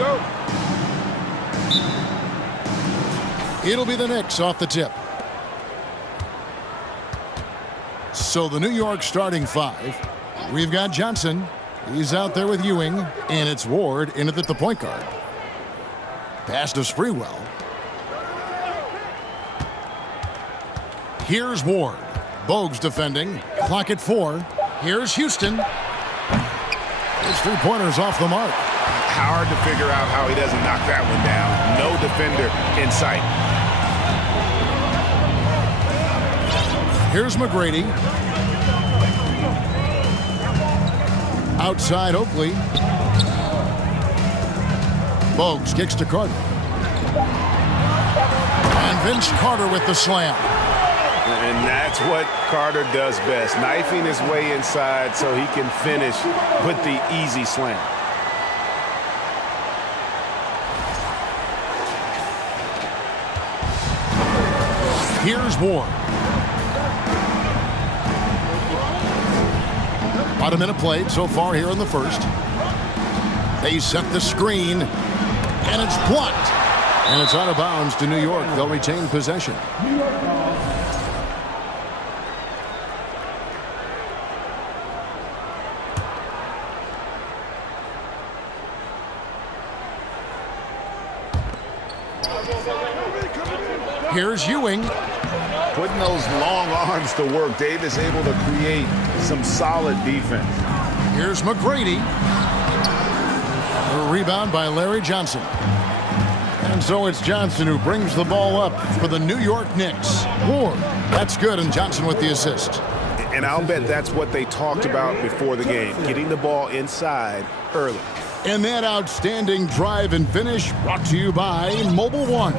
go. It'll be the Knicks off the tip. So the New York starting five. We've got Johnson. He's out there with Ewing. And it's Ward in at the point guard. Pass to Sprewell. Here's Ward. Bogues defending. Clock at 4. Here's Houston. His three-pointers off the mark. Hard to figure out how he doesn't knock that one down. No defender in sight. Here's McGrady. Outside Oakley. Bogues kicks to Carter. And Vince Carter with the slam. And that's what Carter does best, knifing his way inside so he can finish with the easy slam. Here's Ward. About a minute played so far here in the first. They set the screen, and it's blocked. And it's out of bounds to New York. They'll retain possession. Here's Ewing. Putting those long arms to work, Davis able to create some solid defense. Here's McGrady. A rebound by Larry Johnson. And so it's Johnson who brings the ball up for the New York Knicks. Ward, that's good, and Johnson with the assist. And I'll bet that's what they talked about before the game, getting the ball inside early. And that outstanding drive and finish brought to you by Mobile One.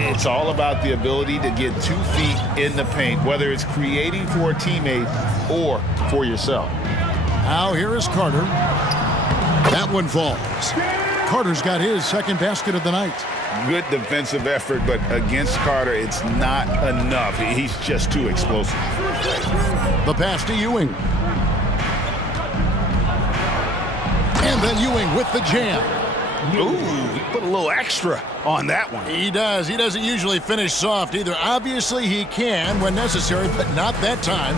It's all about the ability to get 2 feet in the paint, whether it's creating for a teammate or for yourself. Now here is Carter. That one falls. Carter's got his second basket of the night. Good defensive effort, but against Carter, it's not enough. He's just too explosive. The pass to Ewing. And then Ewing with the jam. Ooh, he put a little extra on that one. He does. He doesn't usually finish soft either. Obviously, he can when necessary, but not that time.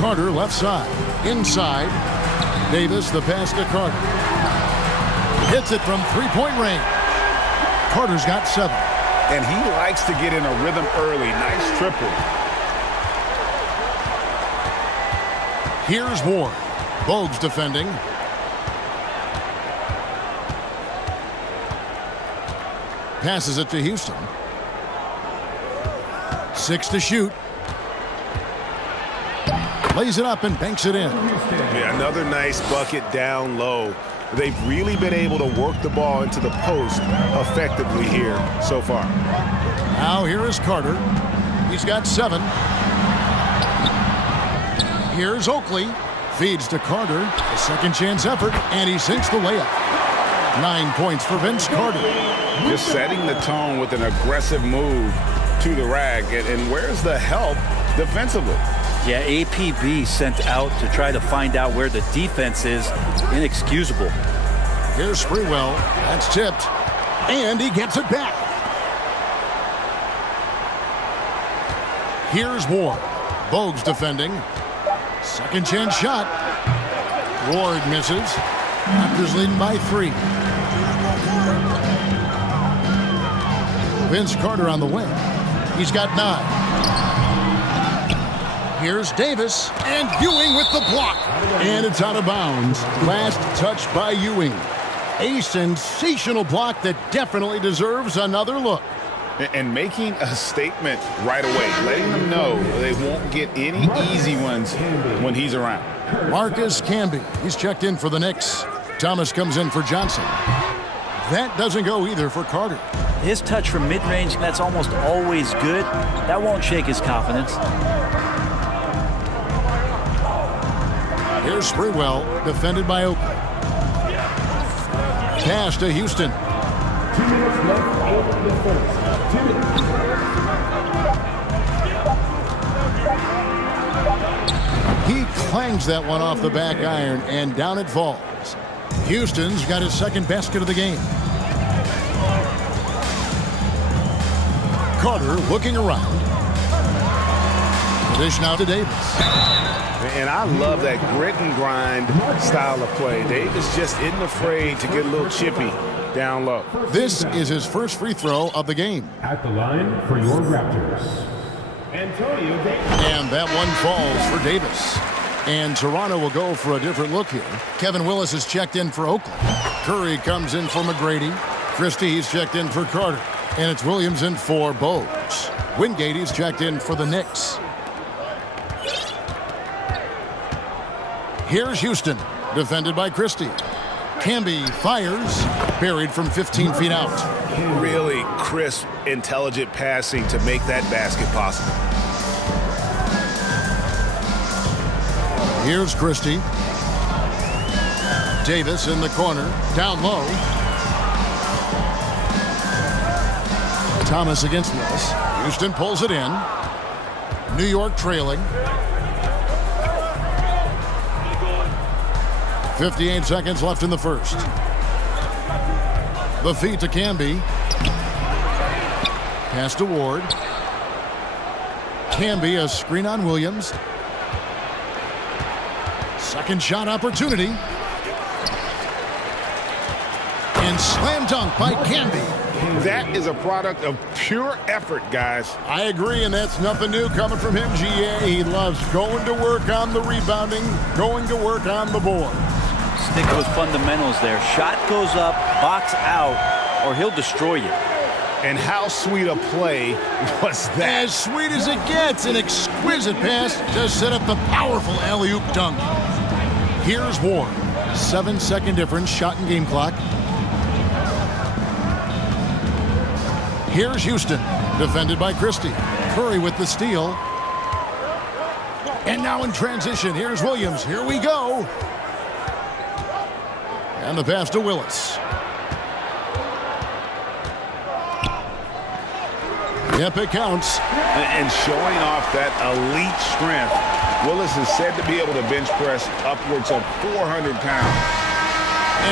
Carter left side. Inside. Davis, the pass to Carter. Hits it from three-point range. Carter's got 7. And he likes to get in a rhythm early. Nice triple. Here's Ward. Bogues defending. Passes it to Houston. 6 to shoot. Lays it up and banks it in. Yeah, another nice bucket down low. They've really been able to work the ball into the post effectively here so far. Now here is Carter. He's got 7. Here's Oakley. Feeds to Carter. A second chance effort, and he sinks the layup. 9 points for Vince Carter. Just setting the tone with an aggressive move to the rack. And where's the help defensively? Yeah, APB sent out to try to find out where the defense is. Inexcusable. Here's Sprewell. That's tipped. And he gets it back. Here's Ward. Bogues defending. Second chance shot. Ward misses. Raptors leading by 3. Vince Carter on the wing. He's got 9. Here's Davis, and Ewing with the block. And it's out of bounds. Last touch by Ewing. A sensational block that definitely deserves another look. And making a statement right away, letting them know they won't get any easy ones when he's around. Marcus Camby, he's checked in for the Knicks. Thomas comes in for Johnson. That doesn't go either for Carter. His touch from mid-range, that's almost always good. That won't shake his confidence. Here's Sprewell, defended by Oakley. Pass to Houston. 2 minutes left in the first. 2 minutes. He clangs that one off the back iron, and down it falls. Houston's got his second basket of the game. Carter looking around. The dish now to Davis. And I love that grit and grind style of play. Davis just isn't afraid to get a little chippy down low. This is his first free throw of the game. At the line for your Raptors, Antonio Davis. And that one falls for Davis. And Toronto will go for a different look here. Kevin Willis is checked in for Oakley. Curry comes in for McGrady. Christie's checked in for Carter. And it's Williams in for Bogues. Wingate is checked in for the Knicks. Here's Houston, defended by Christie. Camby fires, buried from 15 feet out. Really crisp, intelligent passing to make that basket possible. Here's Christie. Davis in the corner, down low. Thomas against Willis. Houston pulls it in. New York trailing. 58 seconds left in the first. The feed to Camby. Pass to Ward. Camby, a screen on Williams. Second shot opportunity. And slam dunk by Camby. That is a product of pure effort, guys. I agree, and that's nothing new coming from him, GA. He loves going to work on the rebounding, going to work on the board. Stick with fundamentals there. Shot goes up, box out, or he'll destroy you. And how sweet a play was that? As sweet as it gets, an exquisite pass to set up the powerful alley-oop dunk. Here's Ward. 7-second difference, shot and game clock. Here's Houston, defended by Christie. Curry with the steal. And now in transition, here's Williams. Here we go. And the pass to Willis. Yep, it counts. And showing off that elite strength, Willis is said to be able to bench press upwards of 400 pounds.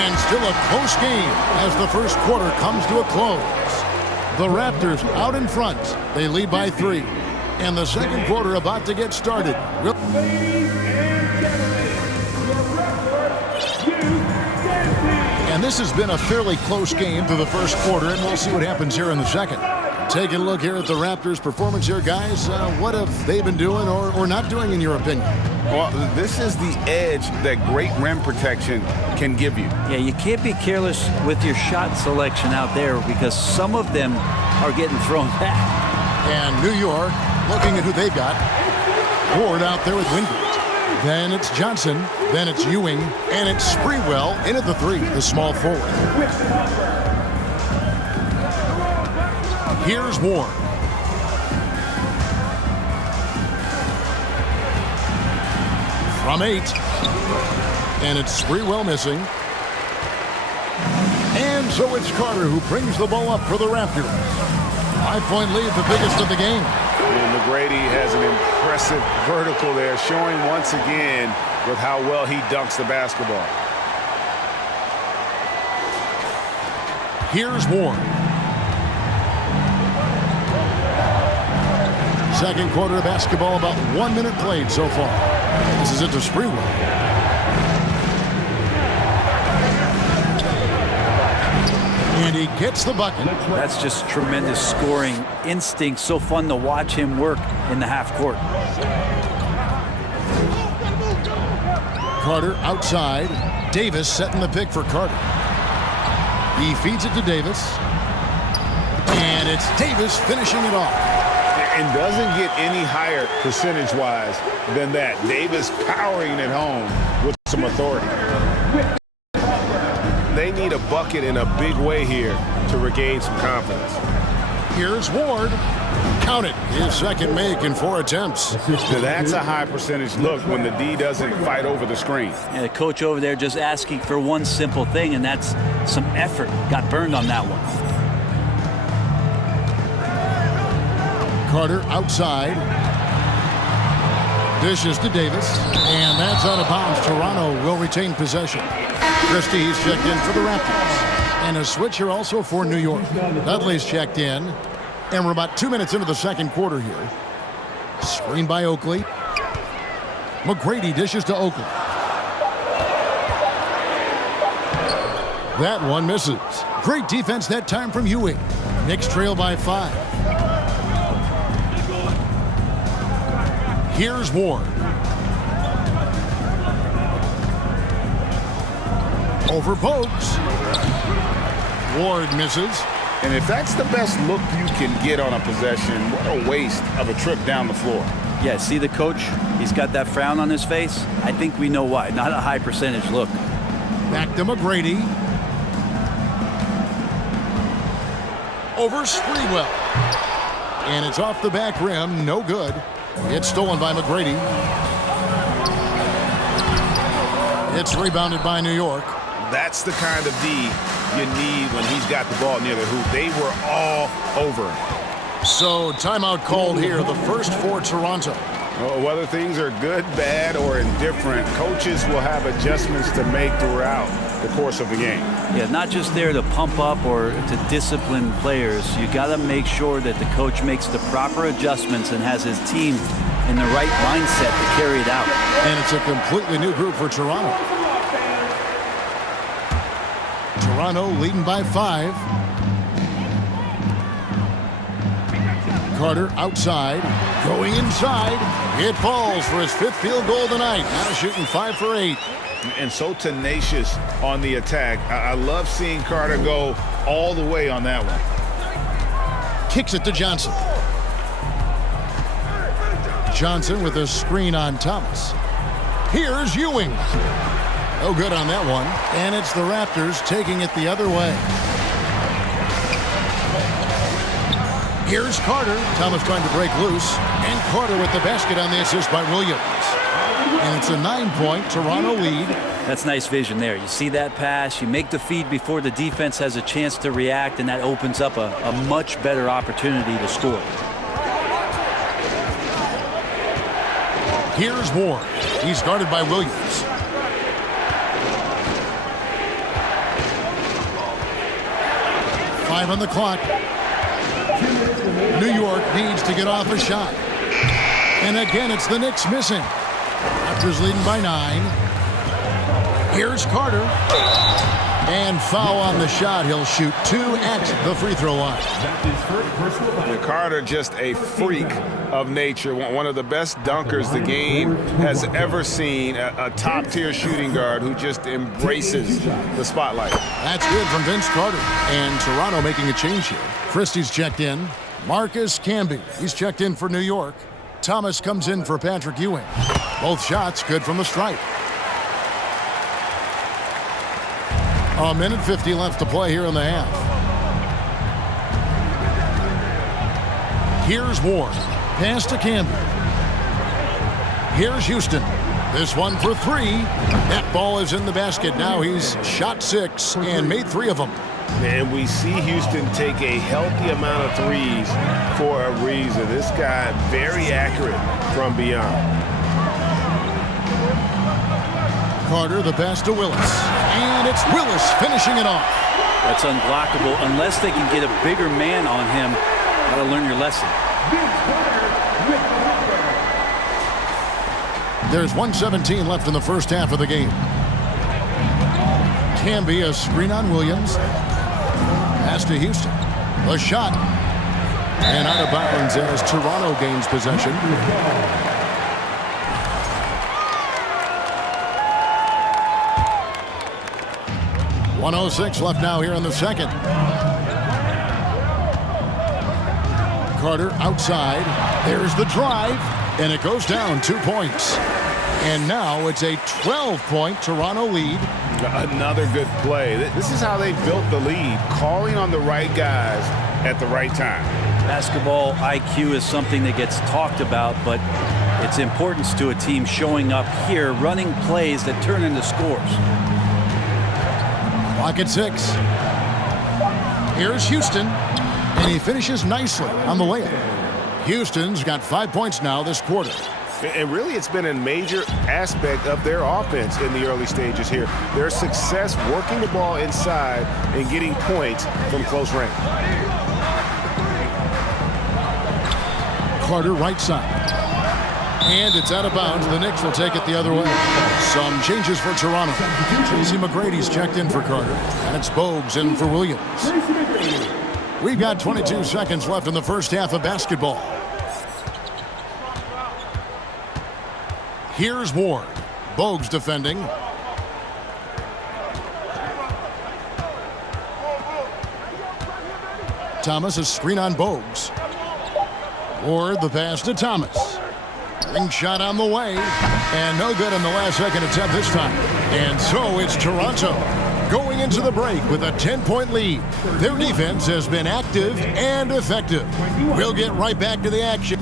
And still a close game as the first quarter comes to a close. The Raptors out in front. They lead by 3. And the second quarter about to get started. And this has been a fairly close game through the first quarter, and we'll see what happens here in the second. Taking a look here at the Raptors' performance here, guys. What have they been doing or not doing, in your opinion? Well, this is the edge that great rim protection can give you. Yeah, you can't be careless with your shot selection out there because some of them are getting thrown back. And New York, looking at who they've got. Ward out there with Wingate. Then it's Johnson. Then it's Ewing. And it's Sprewell in at the 3, the small forward. Here's Ward. From 8. And it's Sprewell missing. And so it's Carter who brings the ball up for the Raptors. 5-point lead, the biggest of the game. And McGrady has an impressive vertical there, showing once again with how well he dunks the basketball. Here's Ward. Second quarter of basketball, about 1 minute played so far. This is it to Sprewell. And he gets the bucket. That's just tremendous scoring instinct. So fun to watch him work in the half court. Carter outside. Davis setting the pick for Carter. He feeds it to Davis. And it's Davis finishing it off. And doesn't get any higher percentage-wise than that. Davis powering it home with some authority. They need a bucket in a big way here to regain some confidence. Here's Ward. Count it. His second make in 4 attempts. That's a high percentage look when the D doesn't fight over the screen. And the coach over there just asking for one simple thing, and that's some effort. Got burned on that one. Carter outside. Dishes to Davis, and that's out of bounds. Toronto will retain possession. Christie's checked in for the Raptors. And a switch here also for New York. Dudley's checked in. And we're about 2 minutes into the second quarter here. Screen by Oakley. McGrady dishes to Oakley. That one misses. Great defense that time from Ewing. Knicks trail by 5. Here's Ward. Over Bogues. Ward misses. And if that's the best look you can get on a possession, what a waste of a trip down the floor. Yeah, see the coach? He's got that frown on his face. I think we know why. Not a high percentage look. Back to McGrady. Over Sprewell. And it's off the back rim. No good. It's stolen by McGrady. It's rebounded by New York. That's the kind of D you need when he's got the ball near the hoop. They were all over him. So timeout called here, the first for Toronto. Well, whether things are good, bad, or indifferent, coaches will have adjustments to make throughout the course of the game. Yeah, not just there to pump up or to discipline players. You got to make sure that the coach makes the proper adjustments and has his team in the right mindset to carry it out. And it's a completely new group for Toronto. Toronto leading by 5. Carter outside, going inside. It falls for his 5th field goal tonight. Now shooting 5 for 8. And so tenacious on the attack. I love seeing Carter go all the way on that one. Kicks it to Johnson. Johnson with a screen on Thomas. Here's Ewing. No good on that one. And it's the Raptors taking it the other way. Here's Carter. Thomas trying to break loose. And Carter with the basket on the assist by Williams. And it's a 9-point Toronto lead. That's nice vision there. You see that pass, you make the feed before the defense has a chance to react, and that opens up a much better opportunity to score. Here's Ward. He's guarded by Williams. Five on the clock. New York needs to get off a shot. And again, it's the Knicks missing. Raptors leading by 9. Here's Carter. And foul on the shot. He'll shoot 2 at the free throw line. Carter, just a freak of nature. One of the best dunkers the game has ever seen. A top-tier shooting guard who just embraces the spotlight. That's good from Vince Carter. And Toronto making a change here. Christie's checked in. Marcus Camby. He's checked in for New York. Thomas comes in for Patrick Ewing. Both shots good from the stripe. A minute 50 left to play here in the half. Here's Ward. Pass to Camby. Here's Houston. This one for 3. That ball is in the basket. Now he's shot 6 and made 3 of them. And we see Houston take a healthy amount of threes for a reason. This guy very accurate from beyond. Carter, the pass to Willis. And it's Willis finishing it off. That's unblockable unless they can get a bigger man on him. Gotta learn your lesson. There's 1:17 left in the first half of the game. Camby, a screen on Williams. Pass to Houston. A shot. And out of bounds as Toronto gains possession. .106 left now here in the second. Carter outside. There's the drive. And it goes down 2 points. And now it's a 12-point Toronto lead. Another good play. This is how they built the lead, calling on the right guys at the right time. Basketball IQ is something that gets talked about, but its importance to a team showing up here, running plays that turn into scores. Clock at 6. Here's Houston, and he finishes nicely on the layup. Houston's got 5 points now this quarter. And really, it's been a major aspect of their offense in the early stages here. Their success working the ball inside and getting points from close range. Carter right side. And it's out of bounds. The Knicks will take it the other way. Some changes for Toronto. Tracy McGrady's checked in for Carter. And it's Bogues in for Williams. We've got 22 seconds left in the first half of basketball. Here's Ward. Bogues defending. Thomas a screen on Bogues. Ward the pass to Thomas. Ring shot on the way. And no good in the last second attempt this time. And so it's Toronto going into the break with a 10-point lead. Their defense has been active and effective. We'll get right back to the action.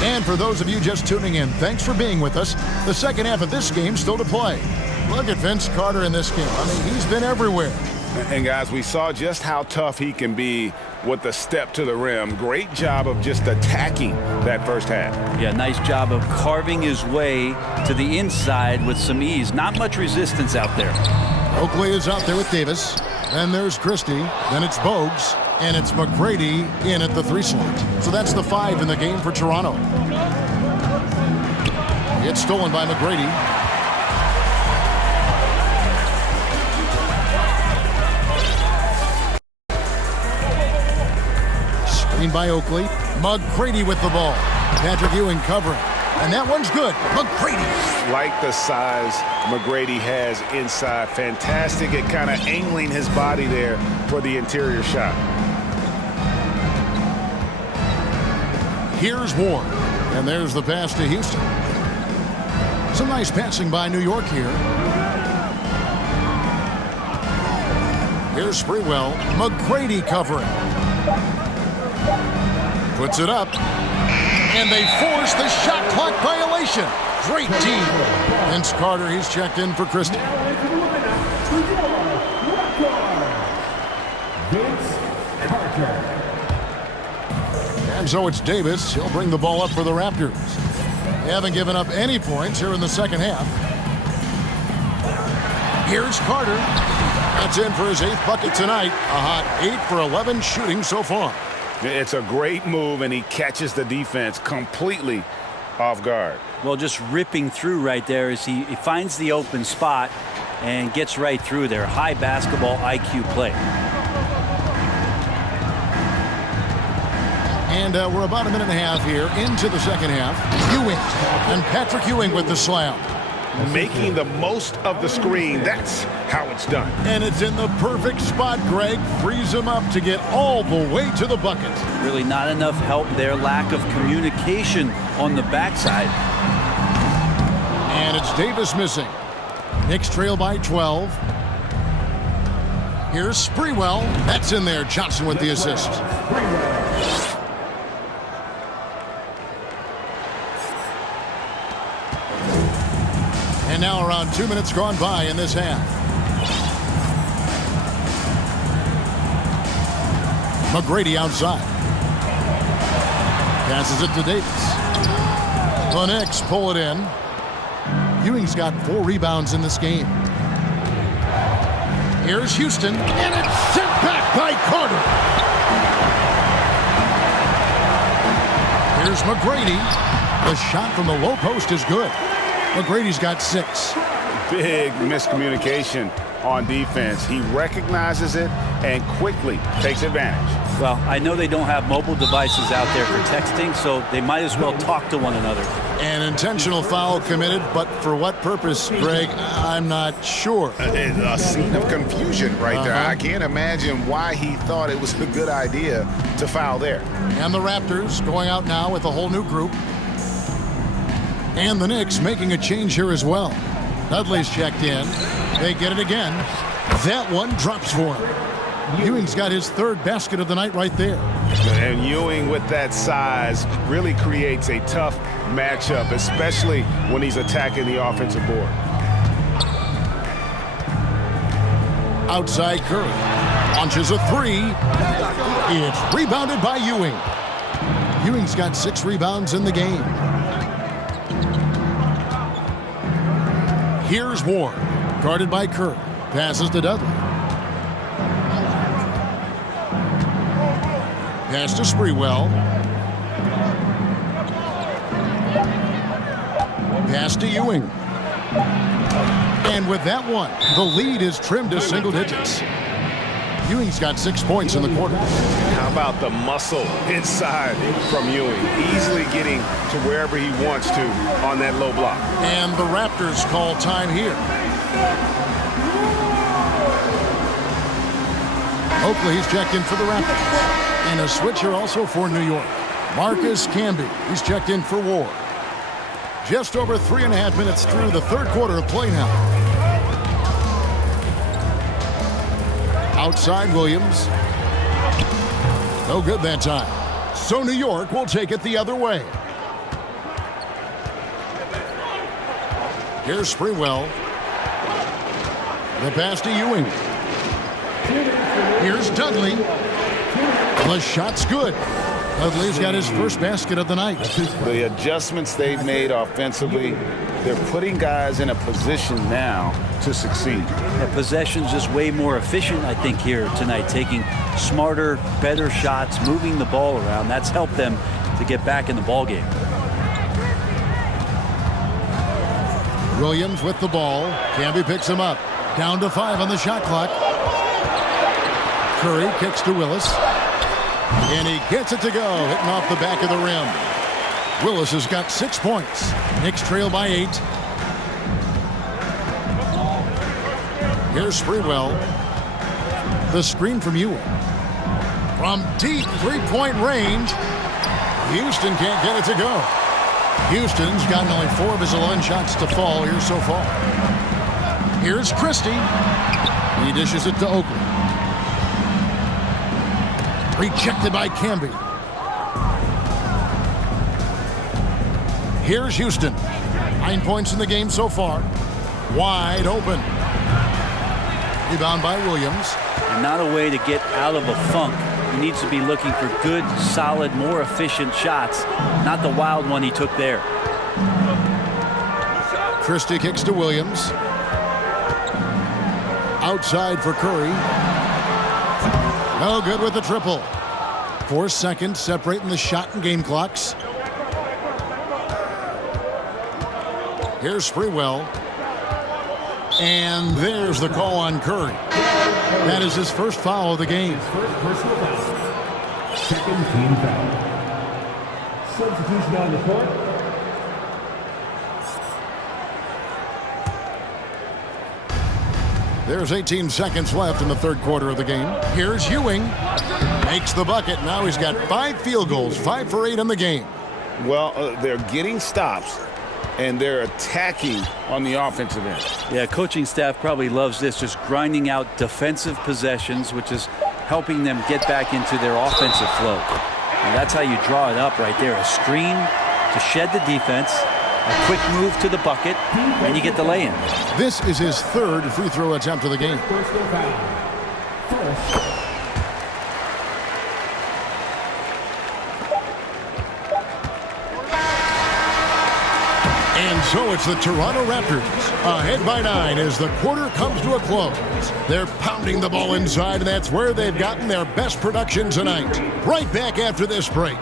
And for those of you just tuning in, thanks for being with us. The second half of this game still to play. Look at Vince Carter in this game. I mean, he's been everywhere. And guys, we saw just how tough he can be with the step to the rim. Great job of just attacking that first half. Yeah, nice job of carving his way to the inside with some ease. Not much resistance out there. Oakley is out there with Davis. Then there's Christie. Then it's Bogues. And it's McGrady in at the 3 slot. So that's the 5 in the game for Toronto. It's stolen by McGrady. Screen by Oakley. McGrady with the ball. Patrick Ewing covering. And that one's good. McGrady. Like the size McGrady has inside. Fantastic at kind of angling his body there for the interior shot. Here's Ward. And there's the pass to Houston. Some nice passing by New York here. Here's Sprewell. McGrady covering. Puts it up. And they force the shot clock violation. Great team. Vince Carter, he's checked in for Christie. Vince Carter. And so it's Davis. He'll bring the ball up for the Raptors. They haven't given up any points here in the second half. Here's Carter. That's in for his 8th bucket tonight. A hot 8 for 11 shooting so far. It's a great move, and he catches the defense completely off guard. Well, just ripping through right there as he finds the open spot and gets right through there. High basketball IQ play. And we're about a minute and a half here into the second half. Ewing and Patrick Ewing with the slam. Making the most of the screen. That's how it's done. And it's in the perfect spot, Greg. Frees him up to get all the way to the bucket. Really not enough help there. Lack of communication on the backside. And it's Davis missing. Knicks trail by 12. Here's Sprewell. That's in there. Johnson with the assist. And now around 2 minutes gone by in this half. McGrady outside. Passes it to Davis. The Knicks pull it in. Ewing's got 4 rebounds in this game. Here's Houston. And it's sent back by Carter. Here's McGrady. The shot from the low post is good. McGrady's got 6. Big miscommunication on defense. He recognizes it and quickly takes advantage. Well, I know they don't have mobile devices out there for texting, so they might as well talk to one another. An intentional foul committed, but for what purpose, Greg? I'm not sure. A scene of confusion right there. I can't imagine why he thought it was a good idea to foul there. And the Raptors going out now with a whole new group. And the Knicks making a change here as well. Dudley's checked in. They get it again. That one drops for him. Ewing's got his third basket of the night right there. And Ewing with that size really creates a tough matchup, especially when he's attacking the offensive board. Outside Curry. Launches a three. It's rebounded by Ewing. Ewing's got 6 rebounds in the game. Here's Ward. Guarded by Curry. Passes to Dudley. Pass to Sprewell. Pass to Ewing. And with that one, the lead is trimmed to single digits. Ewing's got 6 points in the quarter. How about the muscle inside from Ewing? Easily getting to wherever he wants to on that low block. And the Raptors call time here. Oakley's checked in for the Raptors. And a switcher also for New York. Marcus Camby. He's checked in for Ward. Just over 3.5 minutes through the third quarter of play now. Outside Williams. No good that time. So New York will take it the other way. Here's Sprewell. The pass to Ewing. Here's Dudley. The shot's good. Dudley's got his first basket of the night. The adjustments they've made offensively, they're putting guys in a position now to succeed. Yeah, possession's just way more efficient, I think, here tonight. Taking smarter, better shots, moving the ball around. That's helped them to get back in the ball game. Williams with the ball. Camby picks him up. Down to 5 on the shot clock. Curry kicks to Willis. And he gets it to go, hitting off the back of the rim. Willis has got 6 points. Knicks trail by 8. Here's Sprewell. The screen from Ewing. From deep three-point range, Houston can't get it to go. Houston's gotten only 4 of his 11 shots to fall here so far. Here's Christie. He dishes it to Oakley. Rejected by Camby. Here's Houston. 9 points in the game so far. Wide open. Rebound by Williams. Not a way to get out of a funk. He needs to be looking for good, solid, more efficient shots, not the wild one he took there. Christie kicks to Williams. Outside for Curry. No good with the triple. 4 seconds separating the shot and game clocks. Here's Sprewell. And there's the call on Curry. That is his first foul of the game. First personal foul. Second team foul. Substitution on the court. There's 18 seconds left in the third quarter of the game. Here's Ewing. Makes the bucket. Now he's got 5 field goals, 5 for 8 in the game. Well, they're getting stops, and they're attacking on the offensive end. Yeah, coaching staff probably loves this, just grinding out defensive possessions, which is helping them get back into their offensive flow. And that's how you draw it up right there. A screen to shed the defense, a quick move to the bucket, and you get the lay-in. This is his third free throw attempt of the game. Personal foul. First. And so it's the Toronto Raptors ahead by 9 as the quarter comes to a close. They're pounding the ball inside, and that's where they've gotten their best production tonight. Right back after this break.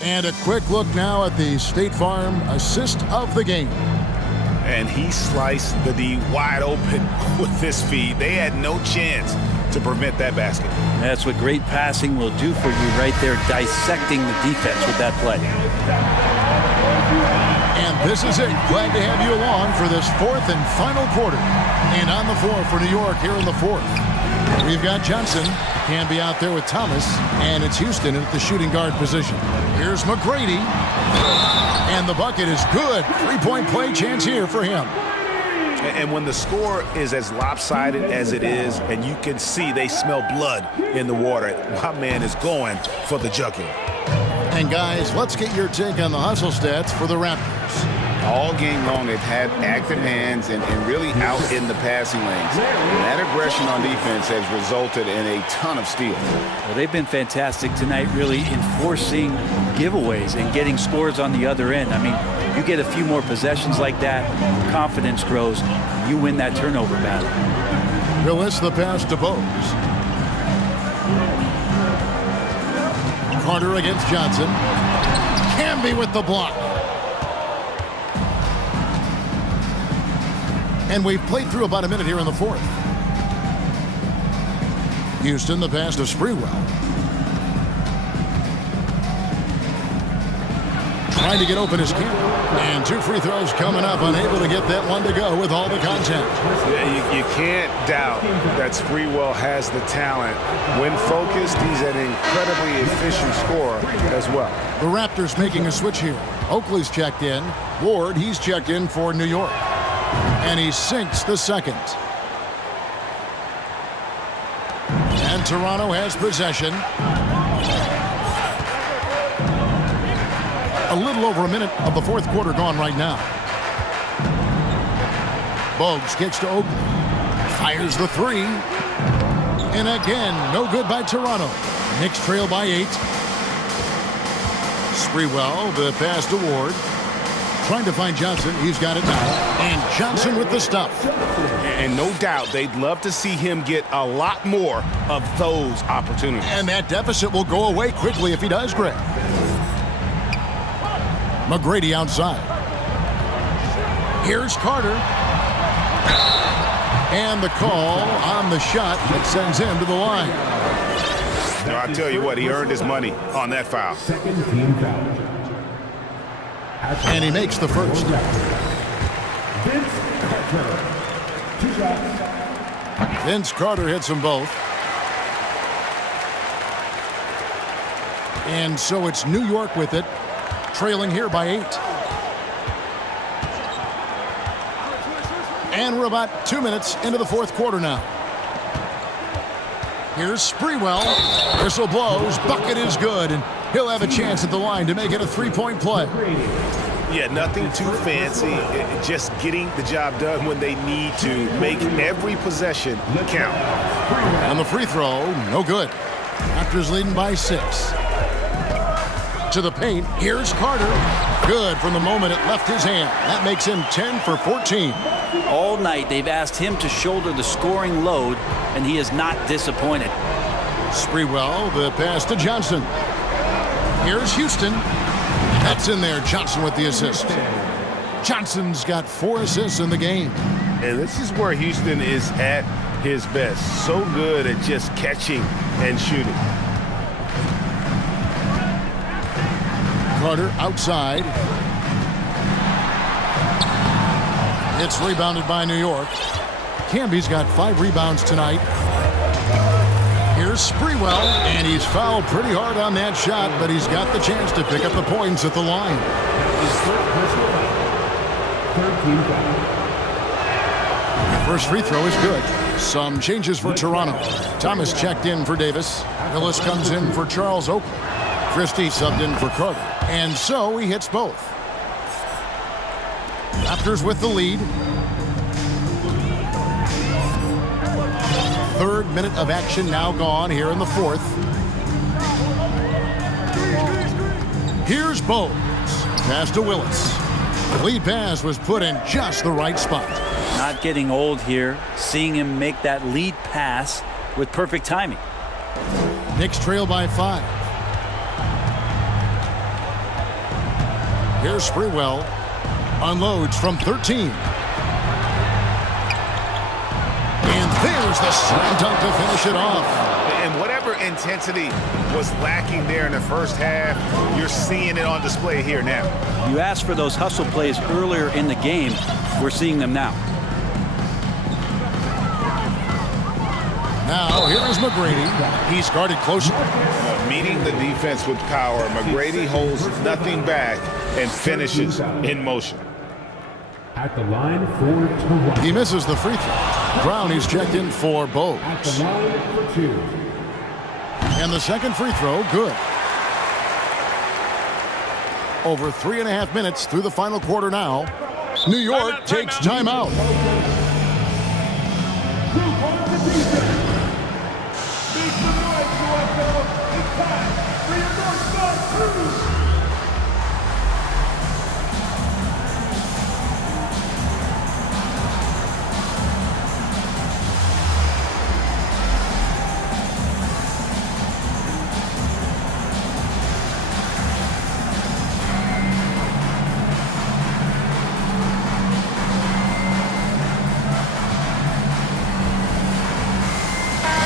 And a quick look now at the State Farm assist of the game. And he sliced the D wide open with this feed. They had no chance to prevent that basket. That's what great passing will do for you right there, dissecting the defense with that play. And this is it. Glad to have you along for this fourth and final quarter. And on the floor for New York here in the fourth, we've got Johnson. Camby out there with Thomas. And it's Houston at the shooting guard position. Here's McGrady. And the bucket is good. Three-point play chance here for him. And when the score is as lopsided as it is, and you can see they smell blood in the water, my man is going for the jugular. And guys, let's get your take on the hustle stats for the Raptors. All game long, they've had active hands and really out in the passing lanes. And that aggression on defense has resulted in a ton of steals. Well, they've been fantastic tonight, really enforcing giveaways and getting scores on the other end. I mean, you get a few more possessions like that, confidence grows, you win that turnover battle. Willis the pass to Bogues. Carter against Johnson. Camby with the block. And we've played through about a minute here in the fourth. Houston the pass to Sprewell. Trying to get open is Camby. And two free throws coming up, unable to get that one to go with all the contact. Yeah, you can't doubt that Sprewell has the talent. When focused, he's an incredibly efficient scorer as well. The Raptors making a switch here. Oakley's checked in. Ward, he's checked in for New York. And he sinks the second. And Toronto has possession. A little over a minute of the fourth quarter gone right now. Bogues gets to Oakley. Fires the three. And again, no good by Toronto. Knicks trail by 8. Sprewell, the pass to Ward. Trying to find Johnson. He's got it now. And Johnson with the stuff. And no doubt they'd love to see him get a lot more of those opportunities. And that deficit will go away quickly if he does, Greg. McGrady outside. Here's Carter. And the call on the shot that sends him to the line. Now, I tell you what, he earned his money on that foul. Second team foul. And he makes the first. Vince Carter. 2 shots. Vince Carter hits them both. And so it's New York with it, trailing here by 8. And we're about 2 minutes into the fourth quarter now. Here's Sprewell. Whistle blows. Bucket is good. And he'll have a chance at the line to make it a three-point play. Yeah, nothing too fancy. Just getting the job done when they need to. Make every possession count. And the free throw, no good. Raptors leading by 6. To the paint. Here's Carter. Good from the moment it left his hand. That makes him 10 for 14. All night they've asked him to shoulder the scoring load, and he is not disappointed. Sprewell, the pass to Johnson. Here's Houston. That's in there. Johnson with the assist. Johnson's got 4 assists in the game. And this is where Houston is at his best. So good at just catching and shooting. Carter outside. It's rebounded by New York. Camby's got 5 rebounds tonight. Here's Sprewell, and he's fouled pretty hard on that shot, but he's got the chance to pick up the points at the line. Third team foul. First free throw is good. Some changes for Toronto. Thomas checked in for Davis. Willis comes in for Charles Oakley. Christie subbed in for Carter. And so he hits both. Raptors with the lead. Third minute of action now gone here in the fourth. Here's Bogues. Pass to Willis. The lead pass was put in just the right spot. Not getting old here, seeing him make that lead pass with perfect timing. Knicks trail by 5. Here's Sprewell. Unloads from 13. And there's Here's the slam dunk to finish it off. And whatever intensity was lacking there in the first half, you're seeing it on display here now. You asked for those hustle plays earlier in the game. We're seeing them now. Now, here is McGrady. He's guarded closely. Meeting the defense with power, McGrady holds nothing back and finishes in motion. At the line for Toronto. He misses the free throw. Brown is checked in for Bogues. At the line for 2. And the second free throw, good. Over 3.5 minutes through the final quarter now. New York takes timeout.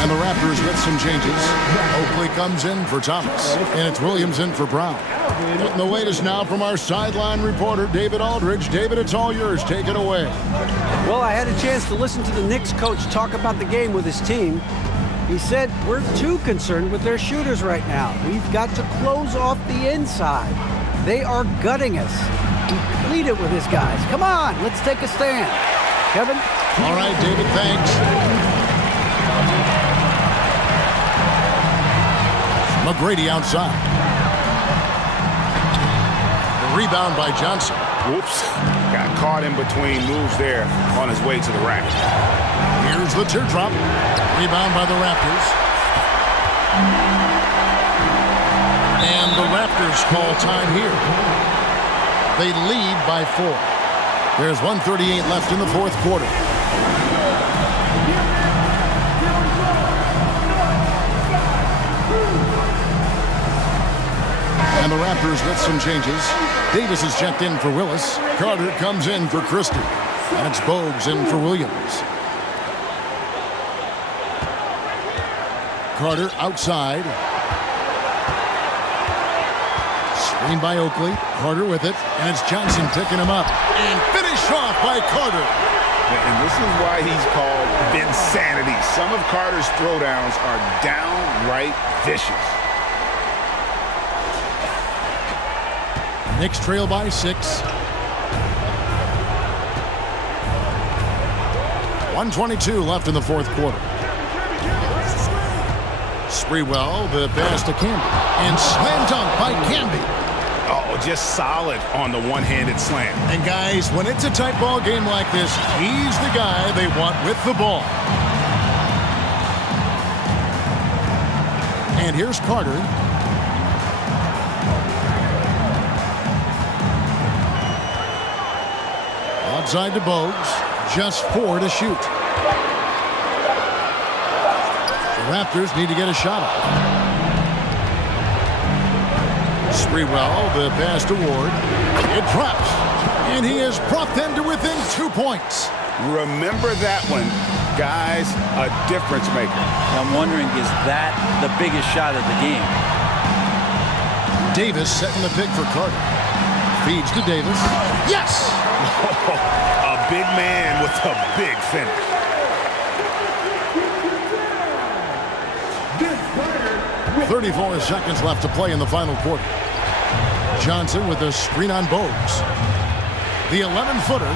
And the Raptors with some changes. Oakley comes in for Thomas, and it's Williams in for Brown. Getting the latest now from our sideline reporter, David Aldridge. David, it's all yours. Take it away. Well, I had a chance to listen to the Knicks coach talk about the game with his team. He said, we're too concerned with their shooters right now. We've got to close off the inside. They are gutting us. Lead it with his guys. Come on, let's take a stand. Kevin? All right, David, thanks. McGrady outside. The rebound by Johnson. Whoops. Got caught in between moves there on his way to the rack. Here's the teardrop. Rebound by the Raptors. And the Raptors call time here. They lead by 4. There's 1:38 left in the fourth quarter. And the Raptors with some changes. Davis is checked in for Willis. Carter comes in for Christie. And it's Bogues in for Williams. Carter outside. Screen by Oakley. Carter with it. And it's Johnson picking him up. And finished off by Carter. And this is why he's called Vinsanity. Some of Carter's throwdowns are downright vicious. Knicks trail by 6. 1:22 left in the fourth quarter. Sprewell, the pass to Camby. And slam dunk by Camby. Oh, just solid on the one-handed slam. And guys, when it's a tight ball game like this, he's the guy they want with the ball. And here's Carter. Outside to Bogues. Just 4 to shoot. The Raptors need to get a shot up. Sprewell, the pass to Ward. It drops. And he has brought them to within 2 points. Remember that one, guys, a difference maker. I'm wondering, is that the biggest shot of the game? Davis setting the pick for Carter. Feeds to Davis. Yes! A big man with a big finish. 34 seconds left to play in the final quarter. Johnson with a screen on Bogues. The 11-footer.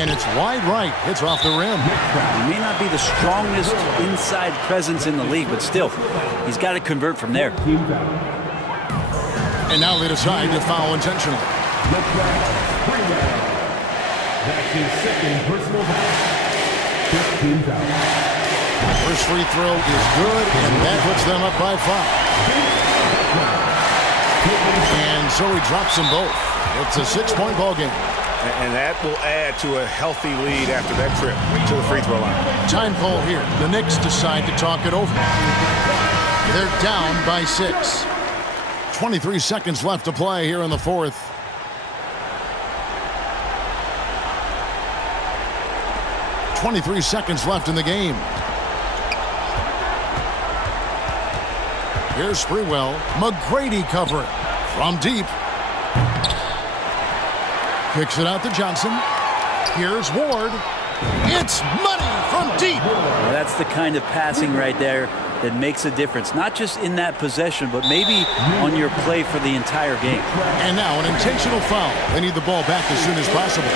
And it's wide right. It's off the rim. He may not be the strongest inside presence in the league, but still, he's got to convert from there. And now they decide to foul intentionally. That's his second personal foul. 15 foul. First free throw is good, and that puts them up by 5. And so he drops them both. It's a 6-point ball game. And that will add to a healthy lead after that trip to the free throw line. Time call here. The Knicks decide to talk it over. They're down by 6. 23 seconds left to play here in the fourth. .23 seconds left in the game. Here's Sprewell. McGrady covering. From deep. Kicks it out to Johnson. Here's Ward. It's money from deep. Well, that's the kind of passing right there that makes a difference, not just in that possession, but maybe on your play for the entire game. And now an intentional foul. They need the ball back as soon as possible.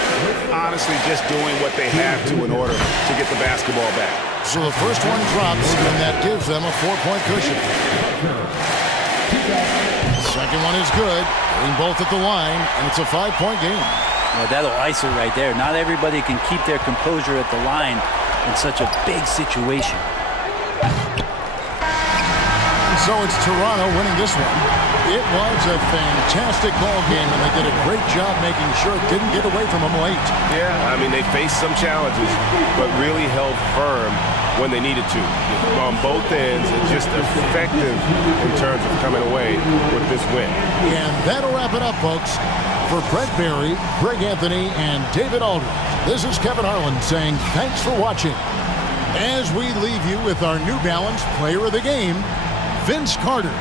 Honestly, just doing what they have to in order to get the basketball back. So the first one drops, and that gives them a 4-point cushion. Second one is good. Getting both at the line, and it's a 5-point game. Well, that'll ice it right there. Not everybody can keep their composure at the line in such a big situation. So it's Toronto winning this one. It was a fantastic ball game, and they did a great job making sure it didn't get away from them late. Yeah, I mean, they faced some challenges, but really held firm when they needed to. On both ends, and just effective in terms of coming away with this win. And that'll wrap it up, folks. For Brett Barry, Greg Anthony, and David Aldridge, this is Kevin Allan saying thanks for watching. As we leave you with our New Balance Player of the Game, Vince Carter.